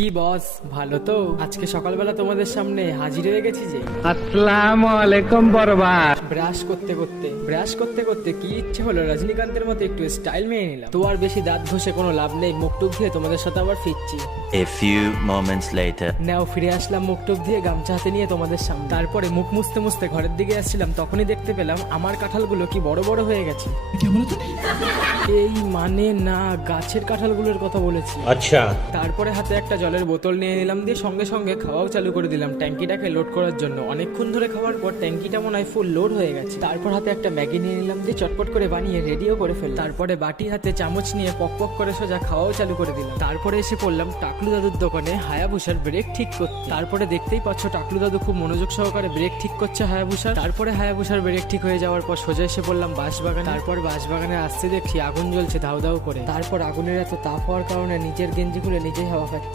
কি বস, ভালো তো? আজকে সকালবেলা তোমাদের সামনে হাজির হয়ে গেছি যে। আসসালামু আলাইকুম বরবাদ। ব্রাশ করতে করতে কি ইচ্ছে হলো রজনীকান্তের মতো একটু স্টাইল মেরে নিলাম। তো আর বেশি দাঁত ঘষে কোনো লাভ নেই, মুখ টুক দিয়ে তোমাদের সাথে আবার ফিরছি। A few moments later. নাও ফিরে আসলাম মুখ টুক দিয়ে গামছা হাতে নিয়ে তোমাদের সামনে। তারপরে মুখ মুছতে মুছতে ঘরের দিকে আসছিলাম, তখনই দেখতে পেলাম আমার কাঁঠালগুলো কি বড় বড় হয়ে গেছে। এই মানে না, গাছের কাঁঠালগুলোর কথা বলেছি। আচ্ছা। তারপরে হাতে একটা জলের বোতল নিয়ে নিলাম, দিয়ে সঙ্গে সঙ্গে খাওয়াও চালু করে দিলাম ট্যাঙ্কিটাকে লোড করার জন্য। অনেকক্ষণ ধরে খাওয়ার পর ট্যাঙ্কিটা মনে হয় ফুল লোড হয়ে গেছে। তারপর হাতে একটা ম্যাগি নিয়ে নিলাম, দিয়ে চটপট করে বানিয়ে রেডিও করে ফেললাম। তারপরে বাটি হাতে চামচ নিয়ে পক পক করে সোজা খাওয়াও চালু করে দিলাম। তারপরে এসে পড়লাম টাকলু দাদুর দোকানে হায়াবুসার ব্রেক ঠিক করতে। তারপরে দেখতেই পাচ্ছ টাকলু দাদু খুব মনোযোগ সহকারে ব্রেক ঠিক করছে হায়াবুসার। তারপরে হায়াবুসার ব্রেক ঠিক হয়ে যাওয়ার পর সোজা এসে পড়লাম বাঁশবাগানে। তারপর বাঁশবাগানে আসতে দেখছি আগুন জ্বলছে দাউ দাউ করে। তারপর আগুনের এত তাপ হওয়ার কারণে নিজের গেঞ্জি খুলে নিজেই হাওয়া খাচ্ছি।